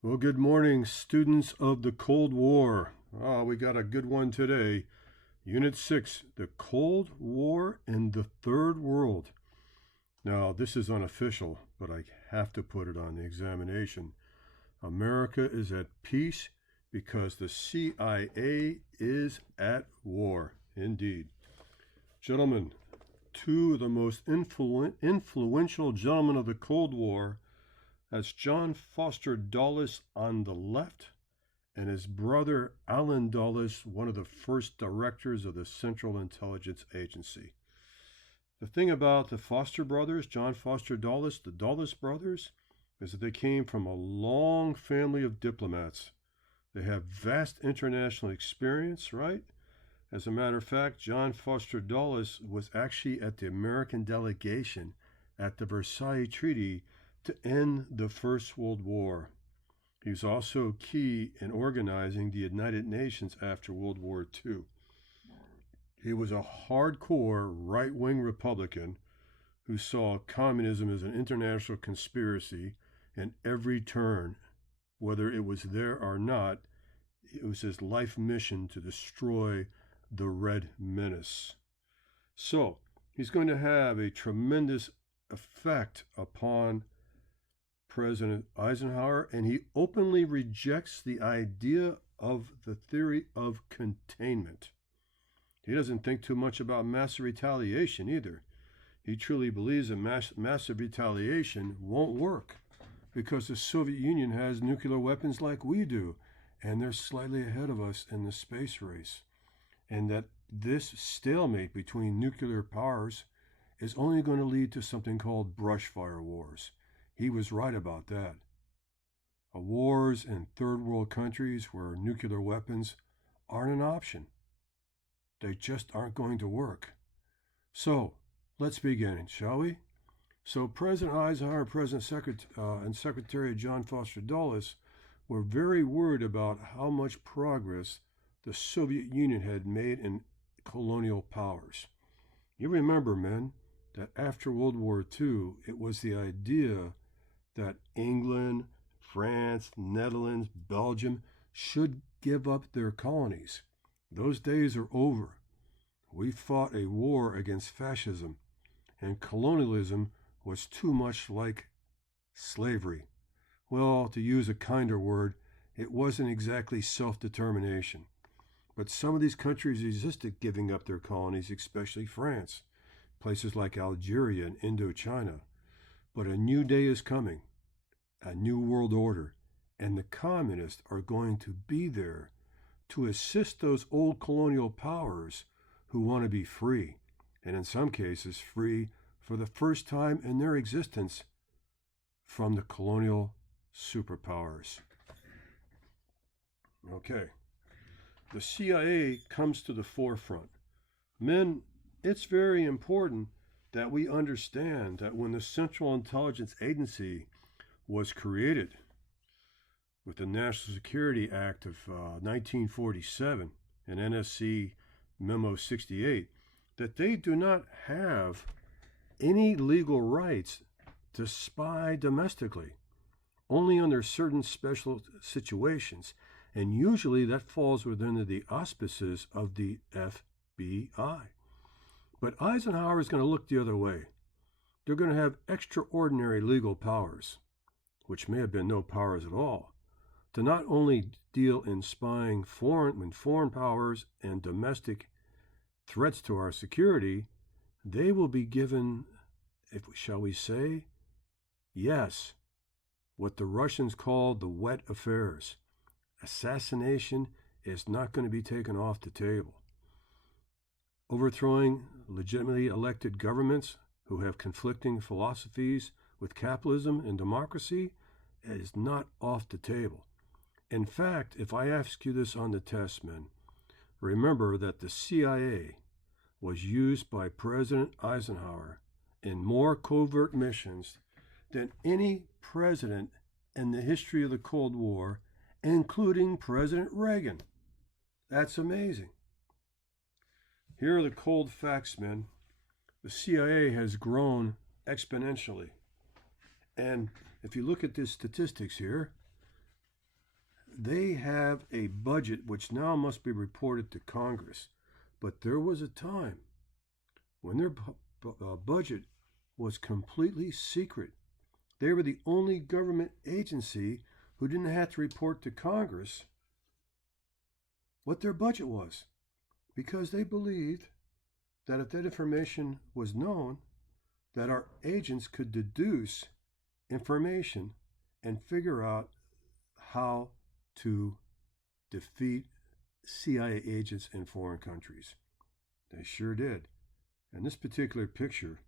Well, good morning, students of the Cold War. We got a good one today. Unit 6, The Cold War in the Third World. Now, this is unofficial, but I have to put it on the examination. America is at peace because the CIA is at war. Indeed. Gentlemen, two of the most influential gentlemen of the Cold War. That's John Foster Dulles on the left, and his brother Allen Dulles, one of the first directors of the Central Intelligence Agency. The thing about the Foster brothers, John Foster Dulles, the Dulles brothers, is that they came from a long family of diplomats. They have vast international experience, right? As a matter of fact, John Foster Dulles was actually at the American delegation at the Versailles Treaty to end the First World War. He was also key in organizing the United Nations after World War II. He was a hardcore right-wing Republican who saw communism as an international conspiracy in every turn. Whether it was there or not, it was his life mission to destroy the Red Menace. So, he's going to have a tremendous effect upon President Eisenhower, and he openly rejects the idea of the theory of containment. He doesn't think too much about massive retaliation either. He truly believes that massive retaliation won't work because the Soviet Union has nuclear weapons like we do, and they're slightly ahead of us in the space race. And that this stalemate between nuclear powers is only going to lead to something called brushfire wars. He was right about that. Wars in third world countries where nuclear weapons aren't an option. They just aren't going to work. So, let's begin, shall we? So, President Eisenhower, and Secretary John Foster Dulles were very worried about how much progress the Soviet Union had made in colonial powers. You remember, men, that after World War II, it was the idea that England, France, Netherlands, Belgium should give up their colonies. Those days are over. We fought a war against fascism, and colonialism was too much like slavery. Well, to use a kinder word, it wasn't exactly self-determination. But some of these countries resisted giving up their colonies, especially France, places like Algeria and Indochina. But a new day is coming, a new world order, and the communists are going to be there to assist those old colonial powers who want to be free, and in some cases free for the first time in their existence from the colonial superpowers. Okay, the CIA comes to the forefront. Men, it's very important that we understand that when the Central Intelligence Agency was created with the National Security Act of 1947 and NSC Memo 68, that they do not have any legal rights to spy domestically, only under certain special situations, and usually that falls within the auspices of the FBI. But Eisenhower is going to look the other way. They're going to have extraordinary legal powers, which may have been no powers at all, to not only deal in spying foreign powers and domestic threats to our security, they will be given, shall we say, yes, what the Russians called the wet affairs. Assassination is not going to be taken off the table. Overthrowing legitimately elected governments who have conflicting philosophies with capitalism and democracy is not off the table. In fact, if I ask you this on the test, men, remember that the CIA was used by President Eisenhower in more covert missions than any president in the history of the Cold War, including President Reagan. That's amazing. Here are the cold facts, men. The CIA has grown exponentially. And if you look at the statistics here, they have a budget which now must be reported to Congress. But there was a time when their budget was completely secret. They were the only government agency who didn't have to report to Congress what their budget was, because they believed that if that information was known, that our agents could deduce information and figure out how to defeat CIA agents in foreign countries. They sure did. And this particular picture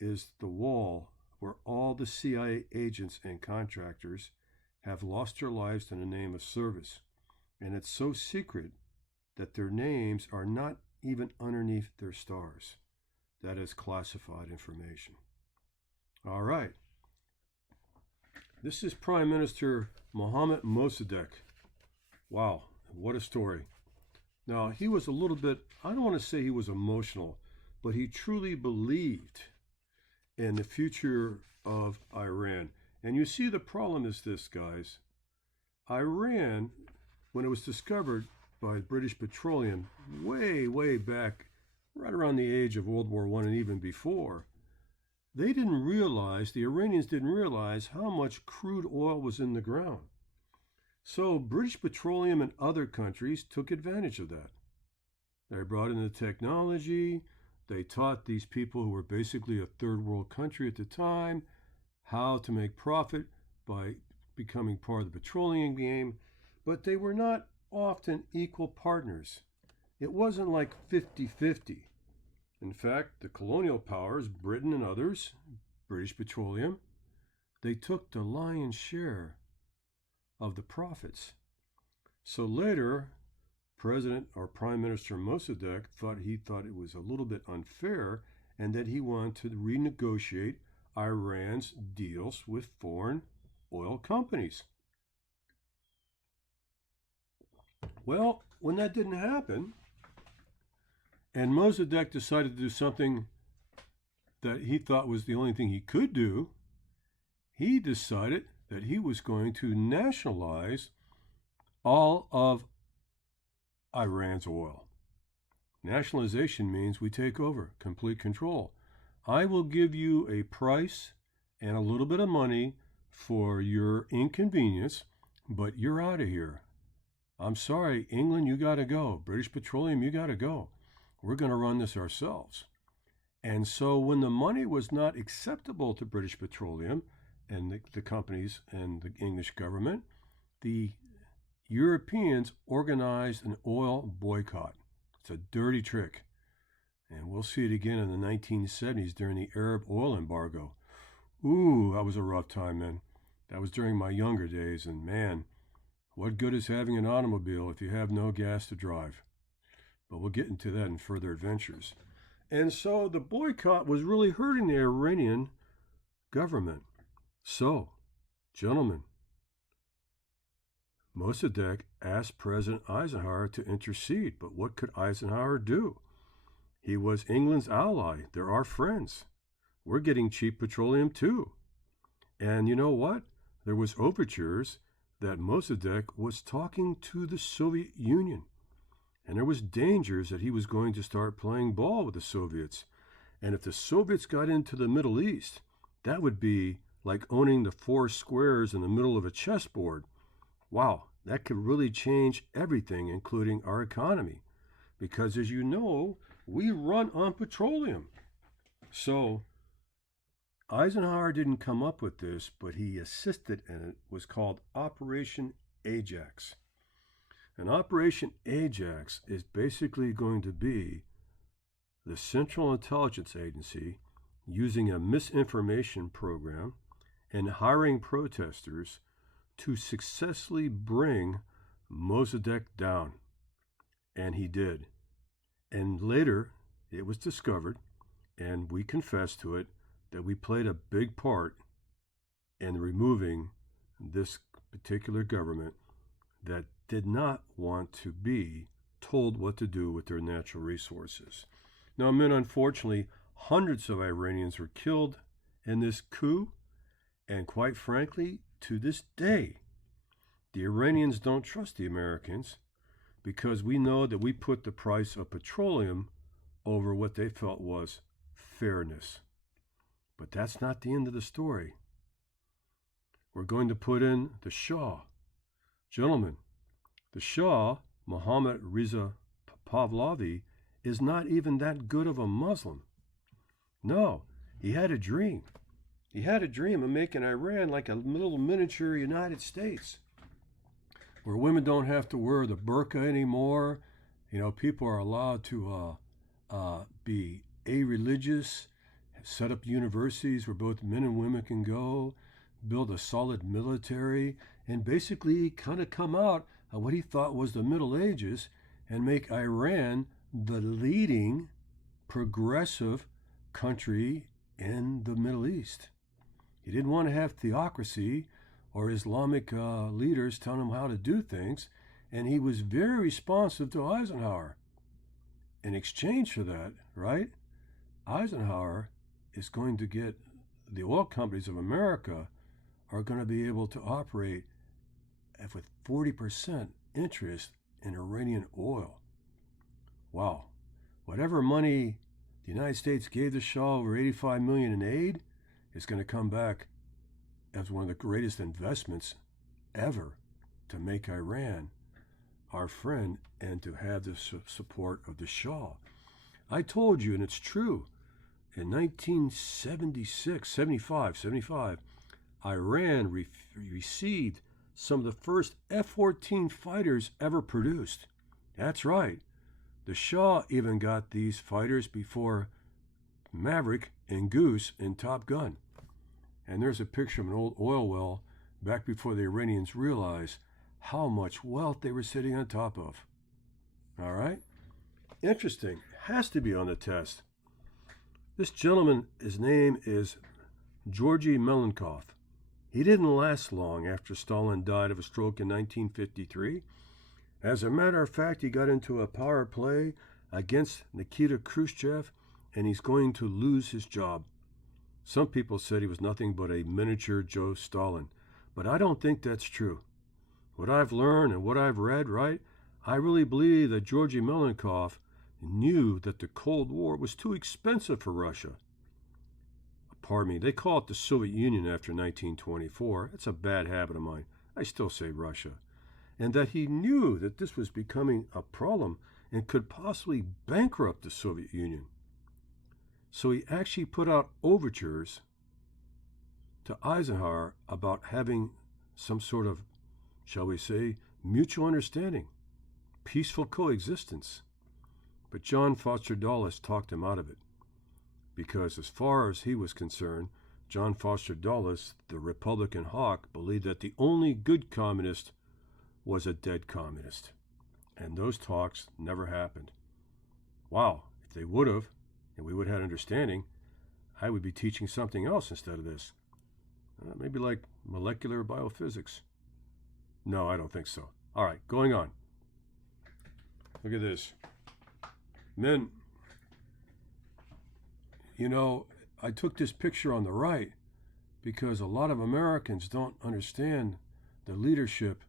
is the wall where all the CIA agents and contractors have lost their lives in the name of service. And it's so secret that their names are not even underneath their stars. That is classified information. All right. This is Prime Minister Mohammad Mosadek. Wow, what a story. Now, he was a little bit, I don't want to say he was emotional, but he truly believed in the future of Iran. And you see, the problem is this, guys. Iran, when it was discovered by British Petroleum way, way back, right around the age of World War I and even before, they didn't realize, the Iranians didn't realize how much crude oil was in the ground. So British Petroleum and other countries took advantage of that. They brought in the technology. They taught these people who were basically a third world country at the time how to make profit by becoming part of the petroleum game. But they were not often equal partners. It wasn't like 50-50. In fact, the colonial powers, Britain and others, British Petroleum, they took the lion's share of the profits. So later, President or Prime Minister Mosadek thought it was a little bit unfair and that he wanted to renegotiate Iran's deals with foreign oil companies. Well, when that didn't happen, and Mosadek decided to do something that he thought was the only thing he could do, he decided that he was going to nationalize all of Iran's oil. Nationalization means we take over, complete control. I will give you a price and a little bit of money for your inconvenience, but you're out of here. I'm sorry, England, you got to go. British Petroleum, you got to go. We're going to run this ourselves. And so when the money was not acceptable to British Petroleum and the companies and the English government, the Europeans organized an oil boycott. It's a dirty trick. And we'll see it again in the 1970s during the Arab oil embargo. Ooh, that was a rough time, man. That was during my younger days, and man, what good is having an automobile if you have no gas to drive? But we'll get into that in further adventures. And so the boycott was really hurting the Iranian government. So, gentlemen, Mosadek asked President Eisenhower to intercede, but what could Eisenhower do? He was England's ally. They're our friends. We're getting cheap petroleum too. And you know what? There was overtures that Mosadek was talking to the Soviet Union. And there was dangers that he was going to start playing ball with the Soviets. And if the Soviets got into the Middle East, that would be like owning the 4 squares in the middle of a chessboard. Wow, that could really change everything, including our economy. Because as you know, we run on petroleum. So Eisenhower didn't come up with this, but he assisted in it. It was called Operation Ajax. And Operation Ajax is basically going to be the Central Intelligence Agency using a misinformation program and hiring protesters to successfully bring Mosadek down. And he did. And later, it was discovered, and we confessed to it, that we played a big part in removing this particular government that did not want to be told what to do with their natural resources. Now, men, unfortunately, hundreds of Iranians were killed in this coup, and quite frankly, to this day, The Iranians don't trust the Americans because we know that we put the price of petroleum over what they felt was fairness. But that's not the end of the story. We're going to put in the Shah. Gentlemen, the Shah, Mohammad Reza Pahlavi, is not even that good of a Muslim. No, he had a dream. He had a dream of making Iran like a little miniature United States, where women don't have to wear the burqa anymore. People are allowed to be a-religious, set up universities where both men and women can go, build a solid military, and basically kind of come out of what he thought was the Middle Ages and make Iran the leading progressive country in the Middle East. He didn't want to have theocracy or Islamic leaders telling him how to do things, and he was very responsive to Eisenhower. In exchange for that, right, Eisenhower is going to get the oil companies of America are going to be able to operate with 40% interest in Iranian oil. Wow. Whatever money the United States gave the Shah, over $85 million in aid, is going to come back as one of the greatest investments ever to make Iran our friend and to have the support of the Shah. I told you, and it's true, in 1975, Iran received some of the first F-14 fighters ever produced. That's right. The Shah even got these fighters before Maverick and Goose in Top Gun. And there's a picture of an old oil well back before the Iranians realized how much wealth they were sitting on top of. All right? Interesting. Has to be on the test. This gentleman, his name is Georgie Melinkov. He didn't last long after Stalin died of a stroke in 1953. As a matter of fact, he got into a power play against Nikita Khrushchev, and he's going to lose his job. Some people said he was nothing but a miniature Joe Stalin, but I don't think that's true. What I've learned and what I've read, right, I really believe that Georgie Melinkov knew that the Cold War was too expensive for Russia. Pardon me, they call it the Soviet Union after 1924. It's a bad habit of mine. I still say Russia. And that he knew that this was becoming a problem and could possibly bankrupt the Soviet Union. So he actually put out overtures to Eisenhower about having some sort of, shall we say, mutual understanding, peaceful coexistence. But John Foster Dulles talked him out of it. Because as far as he was concerned, John Foster Dulles, the Republican hawk, believed that the only good communist was a dead communist. And those talks never happened. Wow, if they would have, and we would have had understanding, I would be teaching something else instead of this. Maybe like molecular biophysics. No, I don't think so. All right, going on. Look at this. Men, I took this picture on the right because a lot of Americans don't understand the leadership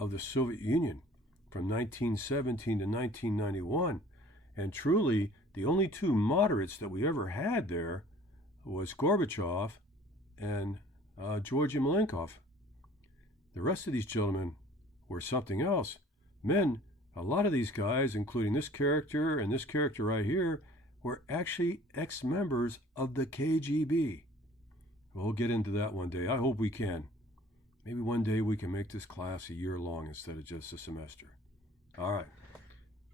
of the Soviet Union from 1917 to 1991. And truly, the only two moderates that we ever had there was Gorbachev and Georgie Melinkov. The rest of these gentlemen were something else. Men, a lot of these guys, including this character and this character right here, were actually ex-members of the KGB. We'll get into that one day. I hope we can. Maybe one day we can make this class a year long instead of just a semester. All right.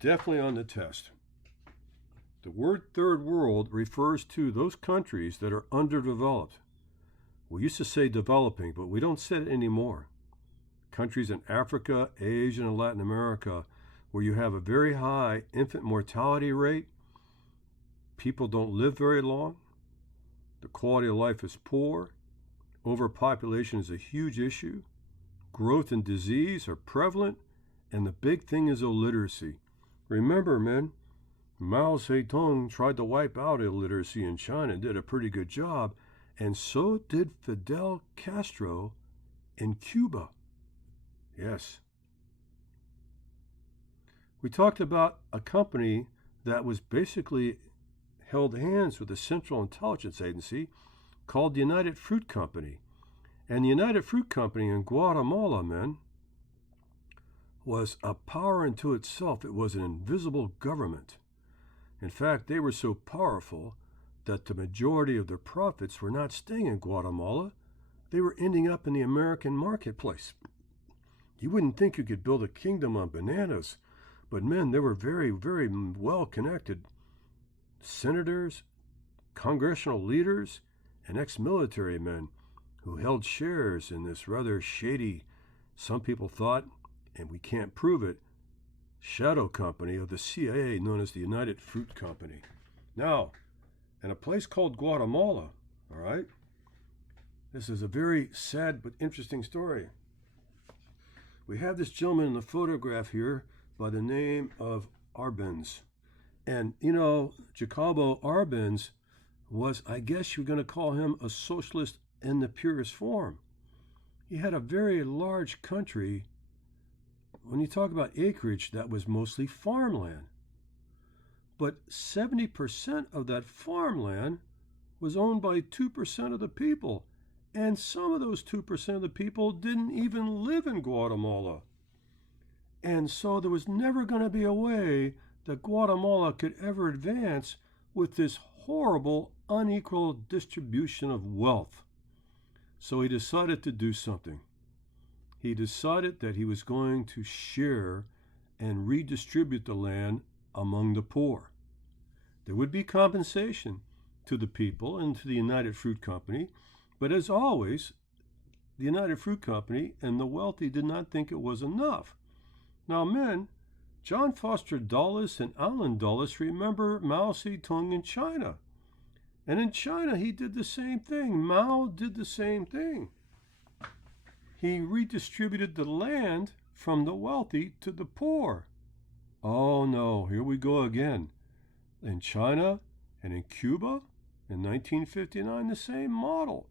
Definitely on the test. The word third world refers to those countries that are underdeveloped. We used to say developing, but we don't say it anymore. Countries in Africa, Asia, and Latin America where you have a very high infant mortality rate, people don't live very long, the quality of life is poor, overpopulation is a huge issue, growth and disease are prevalent, and the big thing is illiteracy. Remember, men, Mao Zedong tried to wipe out illiteracy in China and did a pretty good job, and so did Fidel Castro in Cuba. Yes. We talked about a company that was basically held hands with the Central Intelligence Agency called the United Fruit Company. And the United Fruit Company in Guatemala, men, was a power unto itself. It was an invisible government. In fact, they were so powerful that the majority of their profits were not staying in Guatemala. They were ending up in the American marketplace. You wouldn't think you could build a kingdom on bananas, but men, they were very, very well connected. Senators, congressional leaders, and ex-military men who held shares in this rather shady, some people thought, and we can't prove it, shadow company of the CIA known as the United Fruit Company. Now, in a place called Guatemala, all right, this is a very sad but interesting story. We have this gentleman in the photograph here by the name of Arbenz. And, you know, Jacobo Arbenz was, I guess you're going to call him a socialist in the purest form. He had a very large country. When you talk about acreage, that was mostly farmland. But 70% of that farmland was owned by 2% of the people. And some of those 2% of the people didn't even live in Guatemala. And so there was never going to be a way that Guatemala could ever advance with this horrible, unequal distribution of wealth. So he decided to do something. He decided that he was going to share and redistribute the land among the poor. There would be compensation to the people and to the United Fruit Company, but as always, the United Fruit Company and the wealthy did not think it was enough. Now, men, John Foster Dulles and Allen Dulles remember Mao Zedong in China. And in China, he did the same thing. Mao did the same thing. He redistributed the land from the wealthy to the poor. Oh no, here we go again. In China and in Cuba in 1959, the same model.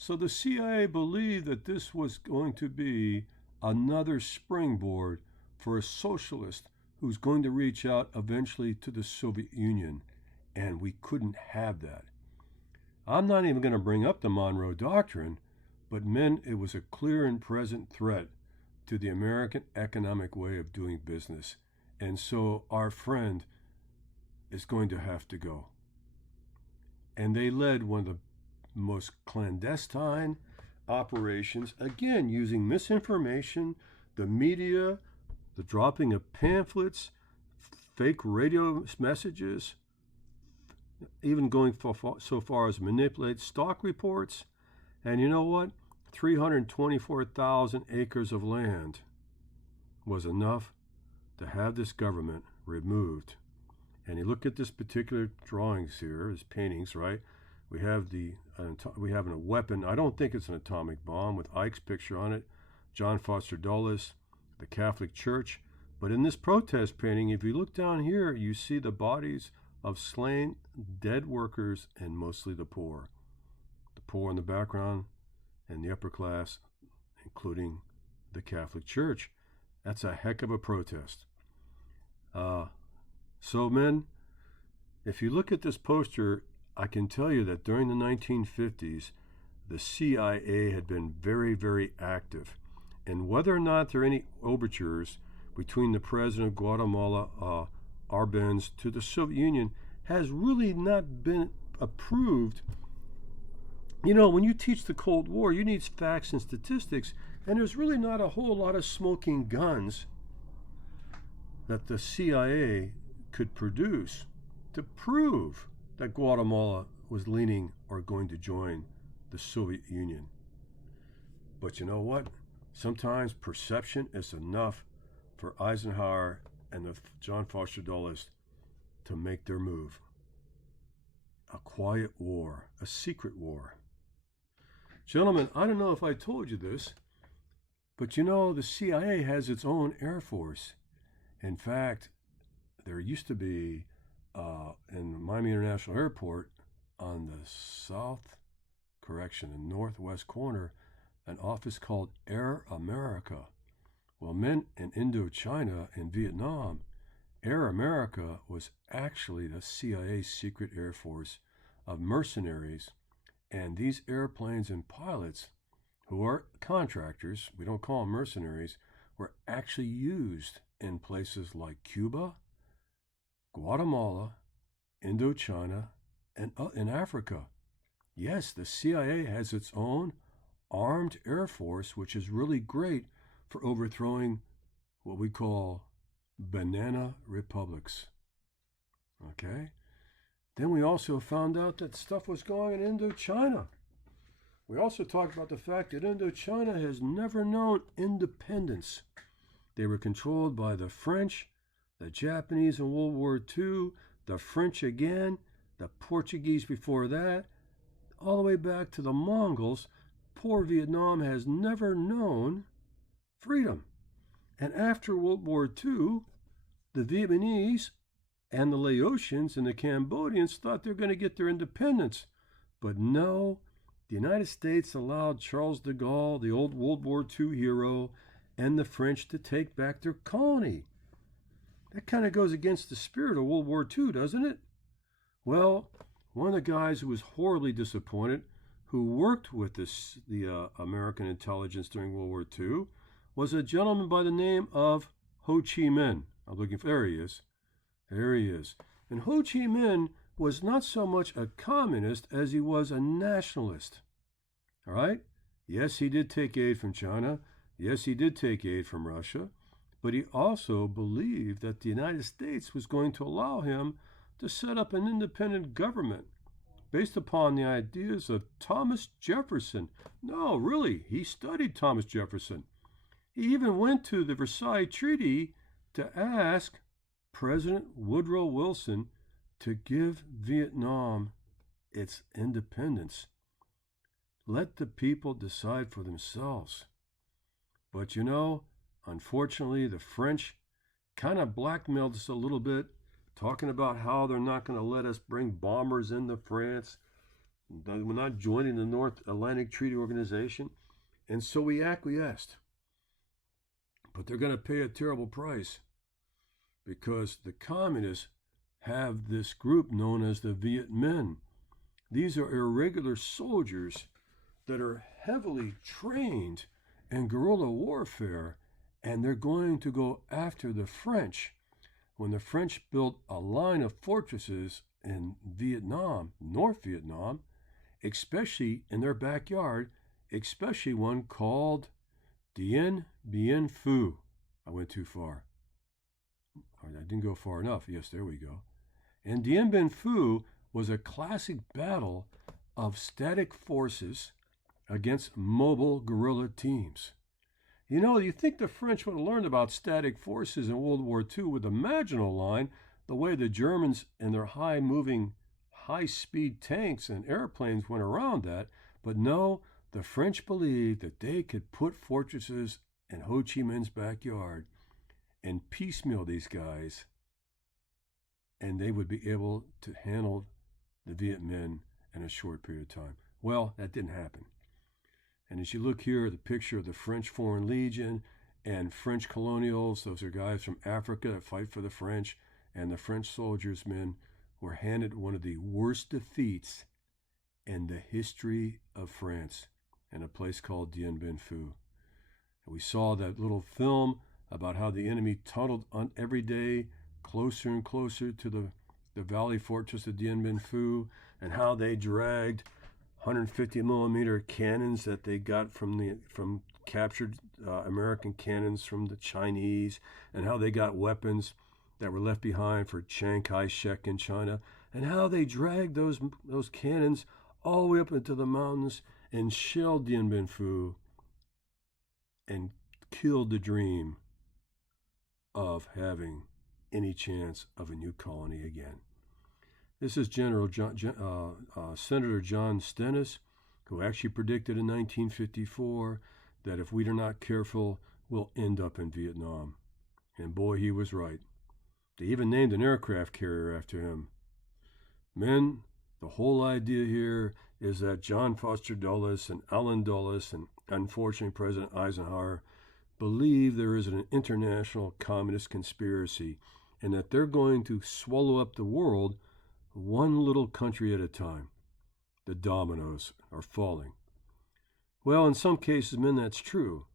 So the CIA believed that this was going to be another springboard for a socialist who's going to reach out eventually to the Soviet Union. And we couldn't have that. I'm not even going to bring up the Monroe Doctrine, but men, it was a clear and present threat to the American economic way of doing business. And so our friend is going to have to go. And they led one of the most clandestine operations, again, using misinformation, the media, the dropping of pamphlets, fake radio messages, even going so far as manipulate stock reports. And you know what? 324,000 acres of land was enough to have this government removed. And you look at this particular drawings here, his paintings, right? We have a weapon. I don't think it's an atomic bomb with Ike's picture on it. John Foster Dulles, the Catholic Church. But in this protest painting, if you look down here, you see the bodies of slain, dead workers, and mostly the poor. The poor in the background and the upper class, including the Catholic Church. That's a heck of a protest. So, men, if you look at this poster, I can tell you that during the 1950s, the CIA had been very, very active. And whether or not there are any overtures between the president of Guatemala, Arbenz, to the Soviet Union has really not been approved. You know, when you teach the Cold War, you need facts and statistics, and there's really not a whole lot of smoking guns that the CIA could produce to prove that Guatemala was leaning or going to join the Soviet Union. But you know what? Sometimes perception is enough for Eisenhower and the John Foster Dulles to make their move. A quiet war, a secret war. Gentlemen, I don't know if I told you this, but you know the CIA has its own Air Force. In fact, there used to be in Miami International Airport on the northwest corner, an office called Air America. Well, men in Indochina and Vietnam, Air America was actually the CIA secret air force of mercenaries, and these airplanes and pilots, who are contractors, we don't call them mercenaries, were actually used in places like Cuba, Guatemala, Indochina, and in Africa. Yes, the CIA has its own armed air force, which is really great for overthrowing what we call banana republics. Okay? Then we also found out that stuff was going on in Indochina. We also talked about the fact that Indochina has never known independence. They were controlled by the French, the Japanese in World War II, the French again, the Portuguese before that, all the way back to the Mongols. Poor Vietnam has never known freedom. And after World War II, the Vietnamese and the Laotians and the Cambodians thought they were going to get their independence. But no, the United States allowed Charles de Gaulle, the old World War II hero, and the French to take back their colony. That kind of goes against the spirit of World War II, doesn't it? Well, one of the guys who was horribly disappointed, who worked with the American intelligence during World War II, was a gentleman by the name of Ho Chi Minh. I'm looking for, there he is. There he is. And Ho Chi Minh was not so much a communist as he was a nationalist. All right? Yes, he did take aid from China. Yes, he did take aid from Russia. But he also believed that the United States was going to allow him to set up an independent government based upon the ideas of Thomas Jefferson. No, really, he studied Thomas Jefferson. He even went to the Versailles Treaty to ask President Woodrow Wilson to give Vietnam its independence. Let the people decide for themselves. But you know, unfortunately, the French kind of blackmailed us a little bit, talking about how they're not going to let us bring bombers into France. We're not joining the North Atlantic Treaty Organization. And so we acquiesced. But they're going to pay a terrible price because the communists have this group known as the Viet Minh. These are irregular soldiers that are heavily trained in guerrilla warfare, and they're going to go after the French. When the French built a line of fortresses in Vietnam, North Vietnam, especially in their backyard, especially one called Dien Bien Phu. I went too far. I didn't go far enough. Yes, there we go. And Dien Bien Phu was a classic battle of static forces against mobile guerrilla teams. You know, you think the French would have learned about static forces in World War II with the Maginot Line, the way the Germans and their high-moving, high-speed tanks and airplanes went around that. But no, the French believed that they could put fortresses in Ho Chi Minh's backyard and piecemeal these guys, and they would be able to handle the Viet Minh in a short period of time. Well, that didn't happen. And as you look here at the picture of the French Foreign Legion and French colonials, those are guys from Africa that fight for the French, and the French soldiers, men, were handed one of the worst defeats in the history of France in a place called Dien Bien Phu. And we saw that little film about how the enemy tunneled on every day closer and closer to the valley fortress of Dien Bien Phu, and how they dragged 150 millimeter cannons that they got from captured American cannons from the Chinese, and how they got weapons that were left behind for Chiang Kai-shek in China, and how they dragged those cannons all the way up into the mountains and shelled Dien Bien Phu and killed the dream of having any chance of a new colony again. This is Senator John Stennis, who actually predicted in 1954 that if we are not careful, we'll end up in Vietnam. And boy, he was right. They even named an aircraft carrier after him. Men, the whole idea here is that John Foster Dulles and Allen Dulles and unfortunately President Eisenhower believe there is an international communist conspiracy and that they're going to swallow up the world one little country at a time. The dominoes are falling. Well, in some cases, men, that's true.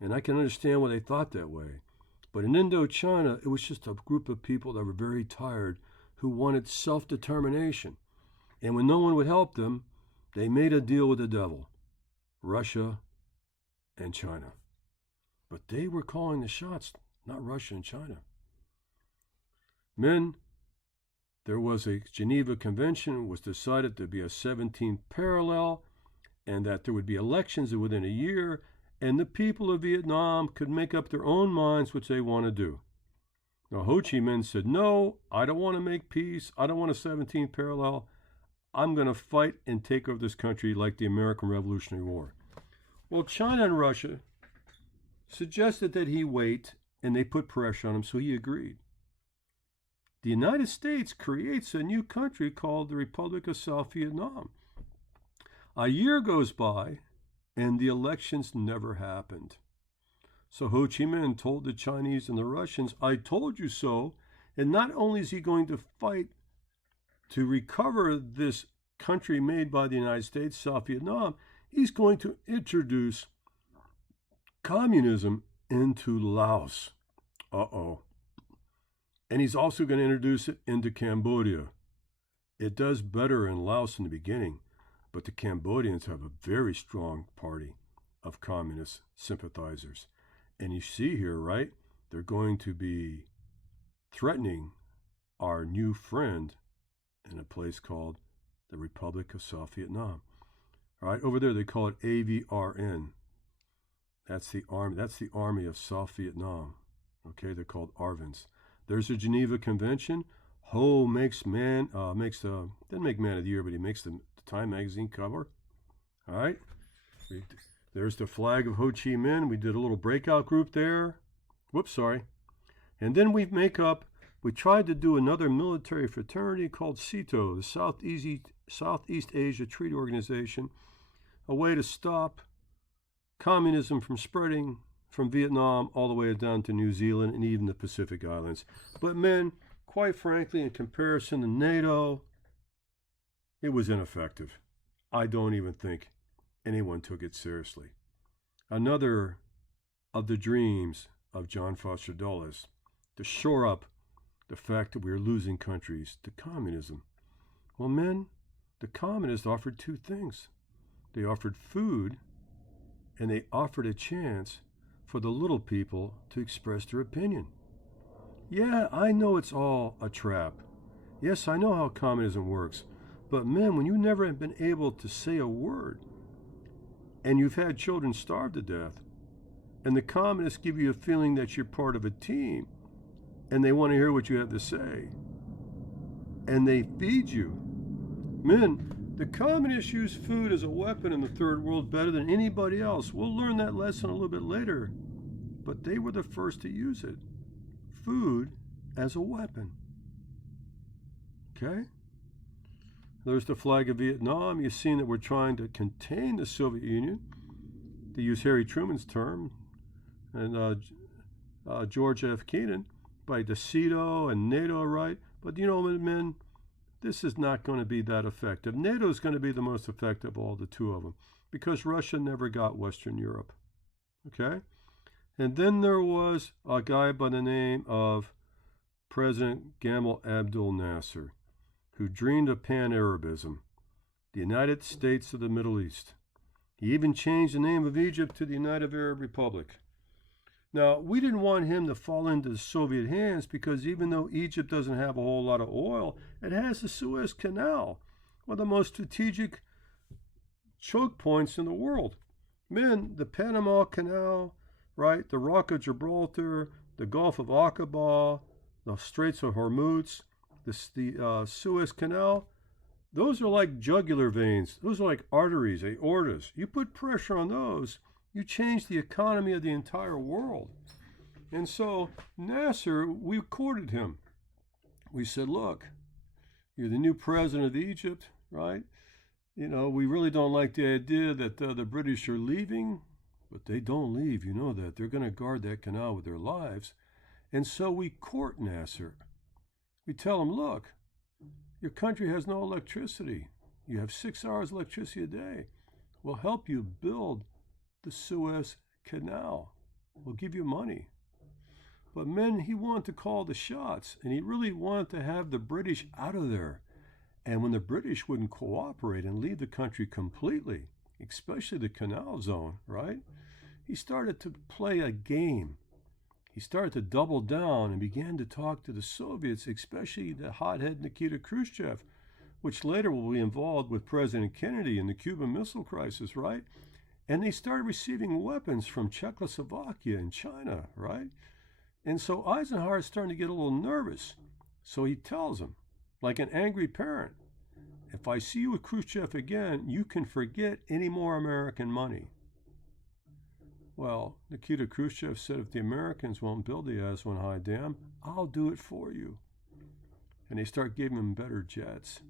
And I can understand why they thought that way. But in Indochina, it was just a group of people that were very tired who wanted self-determination. And when no one would help them, they made a deal with the devil, Russia and China. But they were calling the shots, not Russia and China. Men, there was a Geneva Convention, was decided to be a 17th parallel, and that there would be elections within a year, and the people of Vietnam could make up their own minds what they want to do. Now, Ho Chi Minh said, no, I don't want to make peace. I don't want a 17th parallel. I'm going to fight and take over this country like the American Revolutionary War. Well, China and Russia suggested that he wait, and they put pressure on him, so he agreed. The United States creates a new country called the Republic of South Vietnam. A year goes by, and the elections never happened. So Ho Chi Minh told the Chinese and the Russians, I told you so. And not only is he going to fight to recover this country made by the United States, South Vietnam, he's going to introduce communism into Laos. Uh-oh. And he's also going to introduce it into Cambodia. It does better in Laos in the beginning, but the Cambodians have a very strong party of communist sympathizers. And you see here, right, they're going to be threatening our new friend in a place called the Republic of South Vietnam. All right, over there they call it AVRN. That's the army of South Vietnam. Okay, they're called ARVNs. There's a Geneva Convention. Ho doesn't make Man of the Year, but he makes the Time magazine cover. All right. There's the flag of Ho Chi Minh. We did a little breakout group there. Whoops, sorry. And then we tried to do another military fraternity called CITO, the Southeast Asia Treaty Organization, a way to stop communism from spreading from Vietnam all the way down to New Zealand and even the Pacific Islands. But men, quite frankly, in comparison to NATO, it was ineffective. I don't even think anyone took it seriously. Another of the dreams of John Foster Dulles, to shore up the fact that we are losing countries to communism. Well, men, the communists offered two things. They offered food, and they offered a chance for the little people to express their opinion. Yeah, I know it's all a trap. Yes, I know how communism works. But men, when you never have been able to say a word, and you've had children starve to death, and the communists give you a feeling that you're part of a team, and they want to hear what you have to say, and they feed you. Men, the communists use food as a weapon in the third world better than anybody else. We'll learn that lesson a little bit later. But they were the first to use it. Food as a weapon. Okay? There's the flag of Vietnam. You've seen that we're trying to contain the Soviet Union, to use Harry Truman's term, and George F. Kennan, by the CETO and NATO, right? But you know, men, this is not going to be that effective. NATO is going to be the most effective of all the two of them, because Russia never got Western Europe. Okay? And then there was a guy by the name of President Gamal Abdel Nasser, who dreamed of Pan-Arabism, the United States of the Middle East. He even changed the name of Egypt to the United Arab Republic. Now, we didn't want him to fall into the Soviet hands because even though Egypt doesn't have a whole lot of oil, it has the Suez Canal, one of the most strategic choke points in the world. Men, the Panama Canal, right, the Rock of Gibraltar, the Gulf of Aqaba, the Straits of Hormuz, the Suez Canal, those are like jugular veins. Those are like arteries, aortas. You put pressure on those, you change the economy of the entire world. And so Nasser, we courted him. We said, look, you're the new president of Egypt, right? You know, we really don't like the idea that the British are leaving. But they don't leave, you know that. They're going to guard that canal with their lives. And so we court Nasser. We tell him, look, your country has no electricity. You have 6 hours electricity a day. We'll help you build the Suez Canal. We'll give you money. But men, he wanted to call the shots, and he really wanted to have the British out of there. And when the British wouldn't cooperate and leave the country completely, especially the canal zone, right? He started to play a game. He started to double down and began to talk to the Soviets, especially the hothead Nikita Khrushchev, which later will be involved with President Kennedy in the Cuban Missile Crisis, right? And they started receiving weapons from Czechoslovakia and China, right? And so Eisenhower is starting to get a little nervous. So he tells him, like an angry parent, if I see you with Khrushchev again, you can forget any more American money. Well, Nikita Khrushchev said, if the Americans won't build the Aswan High Dam, I'll do it for you. And they start giving him better jets.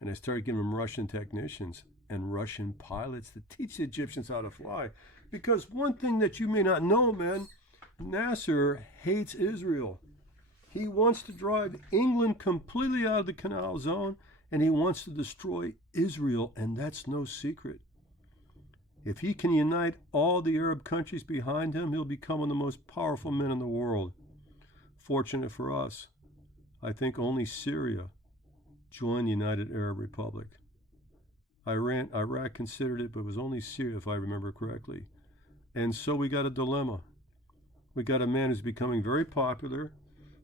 And they started giving him Russian technicians and Russian pilots to teach the Egyptians how to fly. Because one thing that you may not know, man, Nasser hates Israel. He wants to drive England completely out of the canal zone, and he wants to destroy Israel, and that's no secret. If he can unite all the Arab countries behind him, he'll become one of the most powerful men in the world. Fortunate for us, I think only Syria joined the United Arab Republic. Iraq considered it, but it was only Syria, if I remember correctly. And so we got a dilemma. We got a man who's becoming very popular,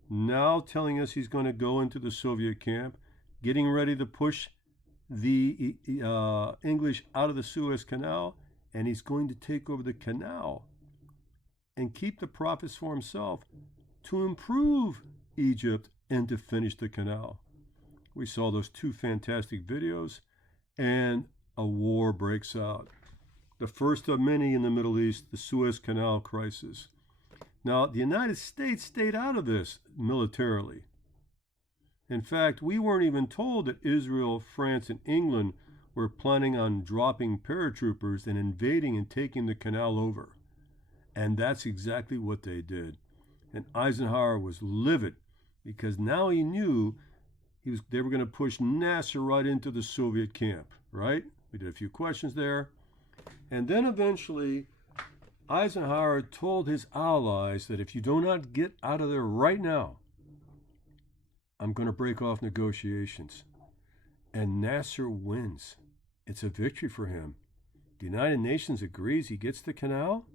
now telling us he's going to go into the Soviet camp, getting ready to push the English out of the Suez Canal, and he's going to take over the canal and keep the profits for himself to improve Egypt and to finish the canal. We saw those 2 fantastic videos, and a war breaks out. The first of many in the Middle East, the Suez Canal Crisis. Now, the United States stayed out of this militarily. In fact, we weren't even told that Israel, France, and England were planning on dropping paratroopers and invading and taking the canal over. And that's exactly what they did. And Eisenhower was livid because now he knew they were going to push Nasser right into the Soviet camp, right? We did a few questions there. And then eventually, Eisenhower told his allies that if you do not get out of there right now, I'm going to break off negotiations. And Nasser wins. It's a victory for him. The United Nations agrees he gets the canal,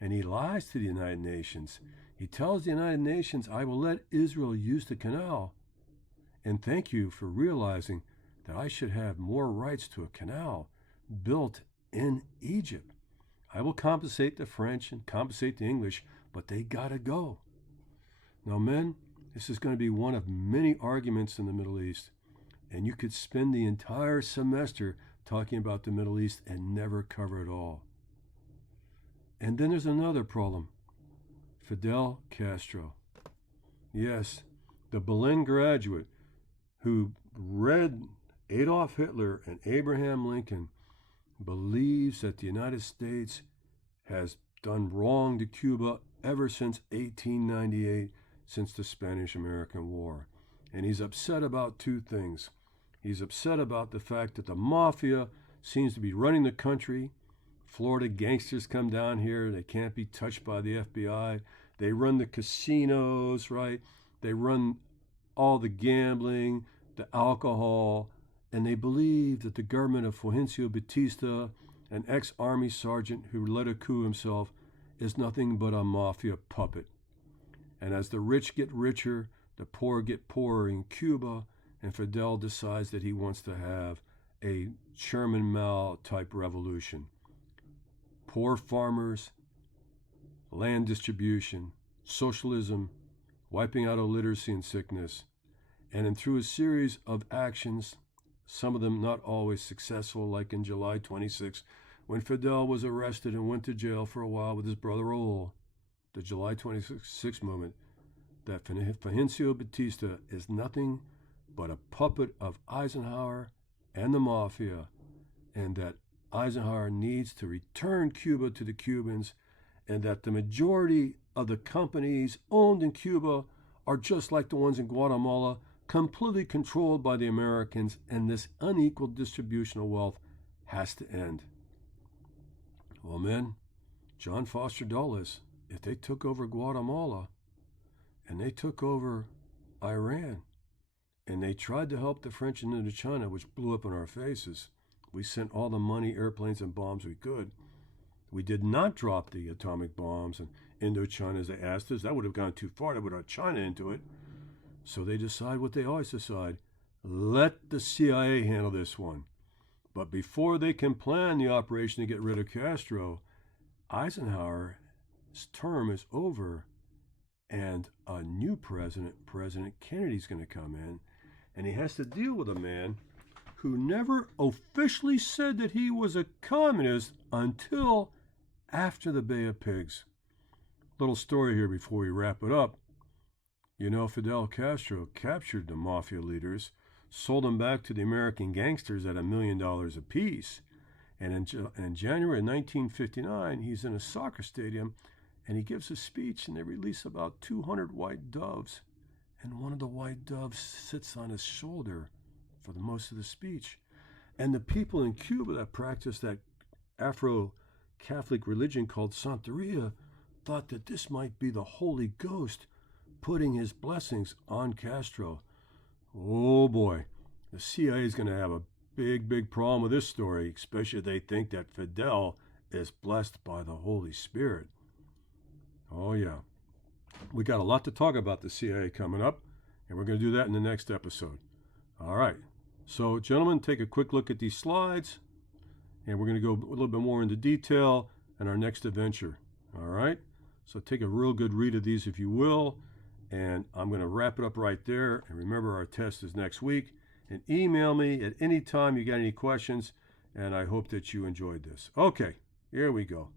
and he lies to the United Nations. He tells the United Nations, I will let Israel use the canal, and thank you for realizing that I should have more rights to a canal built in Egypt. I will compensate the French and compensate the English, but they gotta go. Now, men, this is going to be one of many arguments in the Middle East, and you could spend the entire semester talking about the Middle East and never cover it all. And then there's another problem. Fidel Castro. Yes, the Berlin graduate who read Adolf Hitler and Abraham Lincoln believes that the United States has done wrong to Cuba ever since 1898, since the Spanish-American War. And he's upset about 2 things. He's upset about the fact that the mafia seems to be running the country. Florida gangsters come down here. They can't be touched by the FBI. They run the casinos, right? They run all the gambling, the alcohol, and they believe that the government of Fulgencio Batista, an ex-army sergeant who led a coup himself, is nothing but a mafia puppet. And as the rich get richer, the poor get poorer in Cuba, and Fidel decides that he wants to have a Chairman Mao type revolution. Poor farmers, land distribution, socialism, wiping out illiteracy and sickness, and then through a series of actions, some of them not always successful, like in July 26, when Fidel was arrested and went to jail for a while with his brother Raul, the July 26 movement, that Fulgencio Batista is nothing but a puppet of Eisenhower and the mafia, and that Eisenhower needs to return Cuba to the Cubans, and that the majority of the companies owned in Cuba are just like the ones in Guatemala, completely controlled by the Americans, and this unequal distribution of wealth has to end. Well, men, John Foster Dulles, if they took over Guatemala and they took over Iran and they tried to help the French in Indochina, which blew up in our faces, we sent all the money, airplanes, and bombs we could. We did not drop the atomic bombs in Indochina as they asked us. That would have gone too far. That would have China into it. So they decide what they always decide. Let the CIA handle this one. But before they can plan the operation to get rid of Castro, Eisenhower's term is over, and a new president, President Kennedy's going to come in, and he has to deal with a man who never officially said that he was a communist until after the Bay of Pigs. Little story here before we wrap it up. You know, Fidel Castro captured the mafia leaders, sold them back to the American gangsters at $1 million apiece. And in January of 1959, he's in a soccer stadium, and he gives a speech, and they release about 200 white doves. And one of the white doves sits on his shoulder for the most of the speech. And the people in Cuba that practice that Afro-Catholic religion called Santeria thought that this might be the Holy Ghost putting his blessings on Castro. Oh boy, the CIA is going to have a big problem with this story, especially if they think that Fidel is blessed by the Holy Spirit. Oh yeah. We got a lot to talk about the CIA coming up, and we're going to do that in the next episode. All right. So, gentlemen, take a quick look at these slides, and we're going to go a little bit more into detail in our next adventure. All right? So take a real good read of these, if you will, and I'm going to wrap it up right there. And remember, our test is next week. And email me at any time you got any questions, and I hope that you enjoyed this. Okay, here we go.